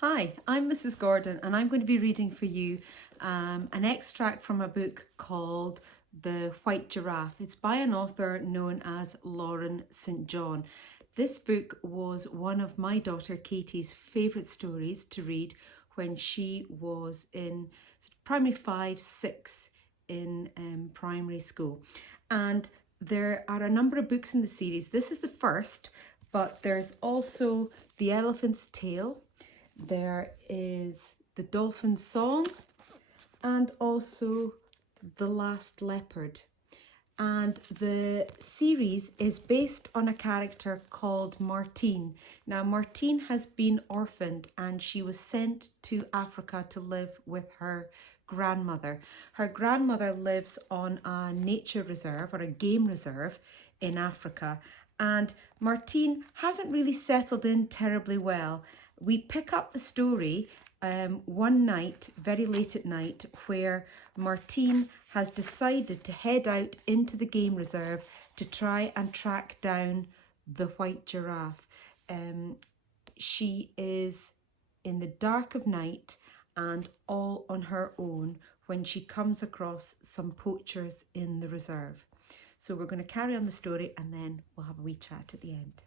Hi, I'm Mrs. Gordon and I'm going to be reading for you an extract from a book called The White Giraffe. It's by an author known as Lauren St. John. This book was one of my daughter Katie's favourite stories to read when she was in primary 5, 6 in primary school. And there are a number of books in the series. This is the first, but there's also The Elephant's Tail. There is The Dolphin's Song and also The Last Leopard. And the series is based on a character called Martine. Now, Martine has been orphaned and she was sent to Africa to live with her grandmother. Her grandmother lives on a nature reserve or a game reserve in Africa. And Martine hasn't really settled in terribly well. We pick up the story one night, very late at night, where Martine has decided to head out into the game reserve to try and track down the white giraffe. She is in the dark of night and all on her own when she comes across some poachers in the reserve. So we're going to carry on the story and then we'll have a wee chat at the end.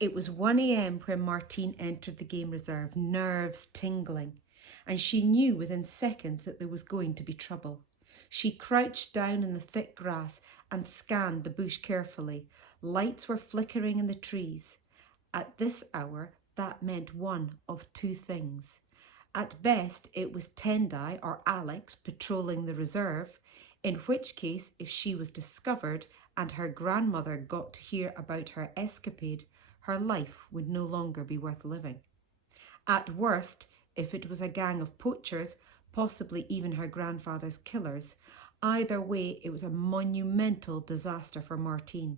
It was 1 a.m. when Martine entered the game reserve, nerves tingling, and she knew within seconds that there was going to be trouble. She crouched down in the thick grass and scanned the bush carefully. Lights were flickering in the trees. At this hour, that meant one of two things. At best, it was Tendai or Alex patrolling the reserve, in which case, if she was discovered and her grandmother got to hear about her escapade, her life would no longer be worth living. At worst, if it was a gang of poachers, possibly even her grandfather's killers, either way it was a monumental disaster for Martine.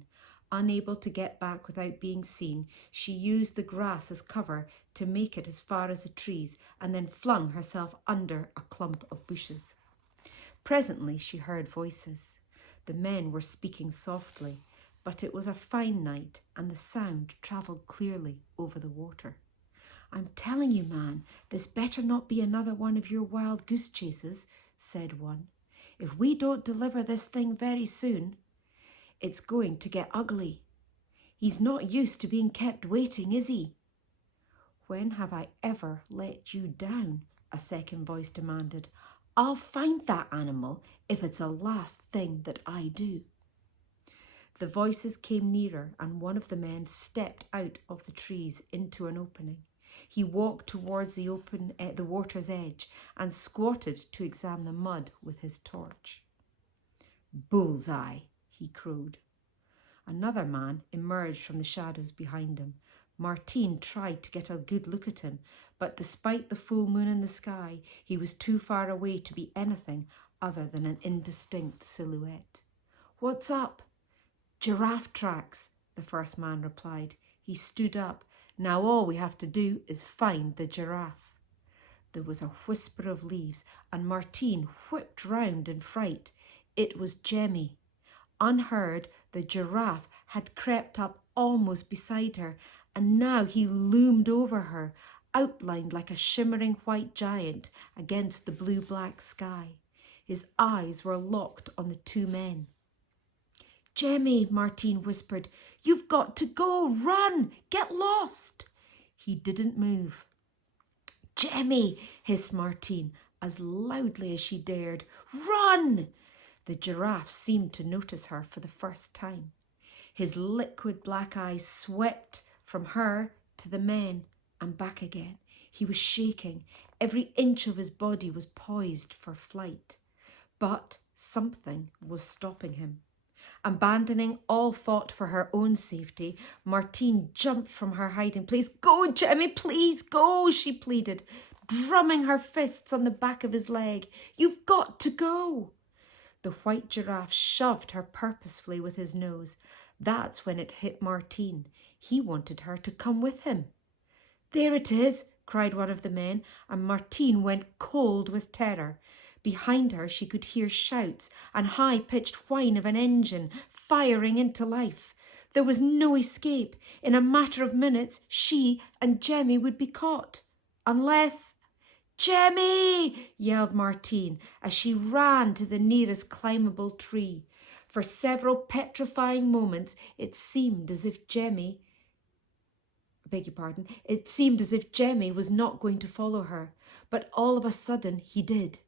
Unable to get back without being seen, she used the grass as cover to make it as far as the trees and then flung herself under a clump of bushes. Presently she heard voices. The men were speaking softly, but it was a fine night and the sound travelled clearly over the water. "I'm telling you, man, this better not be another one of your wild goose chases," said one. "If we don't deliver this thing very soon, it's going to get ugly. He's not used to being kept waiting, is he?" "When have I ever let you down?" a second voice demanded. "I'll find that animal if it's the last thing that I do." The voices came nearer and one of the men stepped out of the trees into an opening. He walked towards the water's edge and squatted to examine the mud with his torch. "Bullseye," he crowed. Another man emerged from the shadows behind him. Martine tried to get a good look at him, but despite the full moon in the sky, he was too far away to be anything other than an indistinct silhouette. "What's up?" "Giraffe tracks," the first man replied. He stood up. "Now all we have to do is find the giraffe." There was a whisper of leaves and Martine whipped round in fright. It was Jemmy. Unheard, the giraffe had crept up almost beside her and now he loomed over her, outlined like a shimmering white giant against the blue-black sky. His eyes were locked on the two men. "Jemmy," Martine whispered, "you've got to go. Run! Get lost!" He didn't move. "Jemmy," hissed Martine as loudly as she dared. "Run!" The giraffe seemed to notice her for the first time. His liquid black eyes swept from her to the men and back again. He was shaking. Every inch of his body was poised for flight. But something was stopping him. Abandoning all thought for her own safety, Martine jumped from her hiding place. "Go, Jemmy, please go," she pleaded, drumming her fists on the back of his leg. "You've got to go." The white giraffe shoved her purposefully with his nose. That's when it hit Martine. He wanted her to come with him. "There it is," cried one of the men, and Martine went cold with terror. Behind her she could hear shouts and high-pitched whine of an engine firing into life. There was no escape. In a matter of minutes, she and Jemmy would be caught. Unless... Jemmy! Yelled Martine as she ran to the nearest climbable tree. For several petrifying moments it seemed as if Jemmy was not going to follow her, but all of a sudden he did.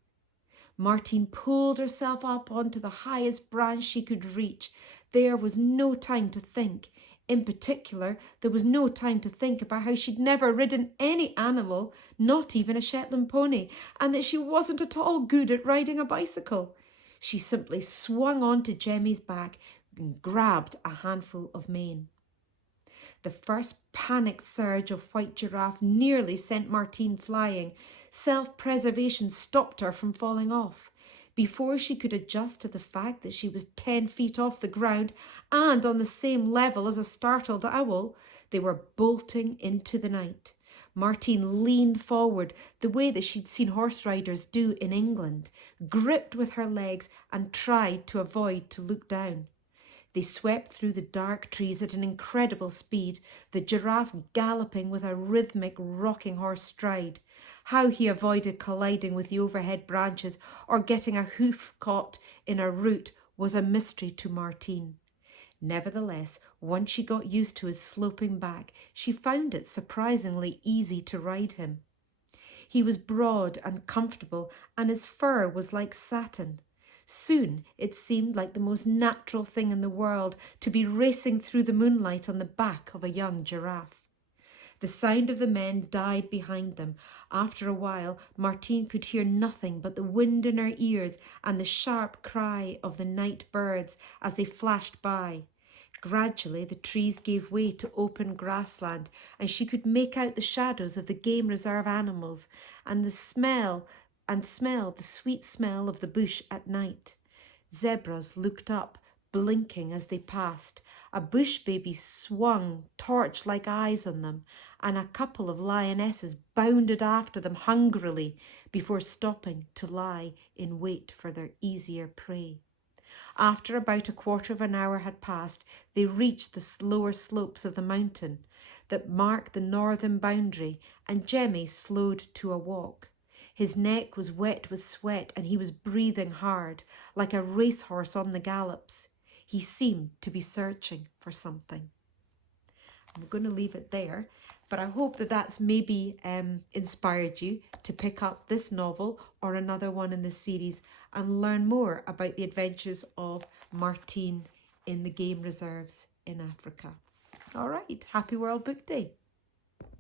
Martine pulled herself up onto the highest branch she could reach. There was no time to think. In particular, there was no time to think about how she'd never ridden any animal, not even a Shetland pony, and that she wasn't at all good at riding a bicycle. She simply swung onto Jemmy's back and grabbed a handful of mane. The first panicked surge of White Giraffe nearly sent Martine flying. Self-preservation stopped her from falling off. Before she could adjust to the fact that she was 10 feet off the ground and on the same level as a startled owl, they were bolting into the night. Martine leaned forward the way that she'd seen horse riders do in England, gripped with her legs and tried to avoid to look down. They swept through the dark trees at an incredible speed, the giraffe galloping with a rhythmic rocking horse stride. How he avoided colliding with the overhead branches or getting a hoof caught in a root was a mystery to Martine. Nevertheless, once she got used to his sloping back, she found it surprisingly easy to ride him. He was broad and comfortable, and his fur was like satin. Soon it seemed like the most natural thing in the world to be racing through the moonlight on the back of a young giraffe. The sound of the men died behind them. After a while, Martine could hear nothing but the wind in her ears and the sharp cry of the night birds as they flashed by. Gradually, the trees gave way to open grassland, and she could make out the shadows of the game reserve animals and smell the sweet smell of the bush at night. Zebras looked up, blinking as they passed. A bush baby swung torch-like eyes on them, and a couple of lionesses bounded after them hungrily before stopping to lie in wait for their easier prey. After about a quarter of an hour had passed, they reached the lower slopes of the mountain that marked the northern boundary, and Jemmy slowed to a walk. His neck was wet with sweat and he was breathing hard, like a racehorse on the gallops. He seemed to be searching for something. I'm going to leave it there, but I hope that that's maybe inspired you to pick up this novel or another one in this series and learn more about the adventures of Martine in the game reserves in Africa. All right, happy World Book Day.